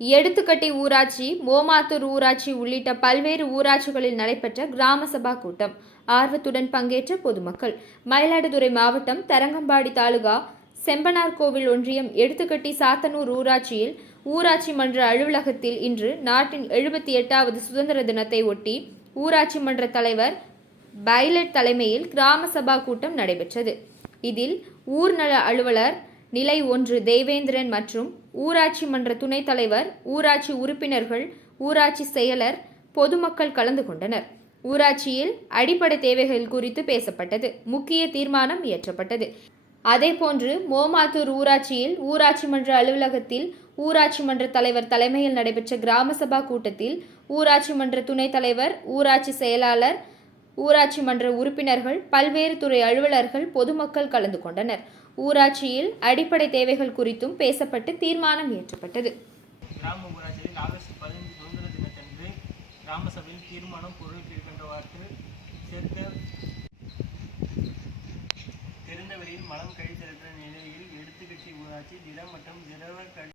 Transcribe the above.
எடுத்துக்கட்டி ஊராட்சி மோமாத்தூர் ஊராட்சி உள்ளிட்ட பல்வேறு ஊராட்சிகளில் நடைபெற்ற கிராம சபா கூட்டம். ஆர்வத்துடன் பங்கேற்ற பொதுமக்கள். மயிலாடுதுறை மாவட்டம் தரங்கம்பாடி தாலுகா செம்பனார் கோவில் ஒன்றியம் எடுத்துக்கட்டி சாத்தனூர் ஊராட்சியில் ஊராட்சி மன்ற அலுவலகத்தில் இன்று நாட்டின் எழுபத்தி எட்டாவது சுதந்திர தினத்தை ஒட்டி ஊராட்சி மன்ற தலைவர் பைலட் தலைமையில் கிராம சபா கூட்டம் நடைபெற்றது. இதில் ஊர்நல அலுவலர் நிலை ஒன்று தேவேந்திரன் மற்றும் ஊராட்சி மன்ற துணைத் தலைவர் ஊராட்சி உறுப்பினர்கள் ஊராட்சி செயலர் பொதுமக்கள் கலந்து கொண்டனர். ஊராட்சியில் அடிப்படை தேவைகள் குறித்து பேசப்பட்டது. முக்கிய தீர்மானம் இயற்றப்பட்டது. அதேபோன்று மோமாத்தூர் ஊராட்சியில் ஊராட்சி மன்ற அலுவலகத்தில் ஊராட்சி மன்ற தலைவர் தலைமையில் நடைபெற்ற கிராம சபா கூட்டத்தில் ஊராட்சி மன்ற துணைத் தலைவர் ஊராட்சி செயலாளர் ஊராட்சி மன்ற உறுப்பினர்கள் பல்வேறு துறை அலுவலர்கள் பொதுமக்கள் கலந்து கொண்டனர். ஊராட்சியில் அடிப்படை தேவைகள் குறித்தும் பேசப்பட்டு தீர்மானம் இயற்றப்பட்டது. கிராம ஊராட்சியில் ஆகஸ்ட் பதினைந்து சுதந்திர தினத்தன்று கிராம சபையில் தீர்மானம் பொருள் கீழ்கண்டவாறு சேர்க்க திறந்தவெளியில் மலம் கழித்தெடுத்த நிலையில் எடுத்துக்கட்சி ஊராட்சி திடம் மற்றும் திரவ கழி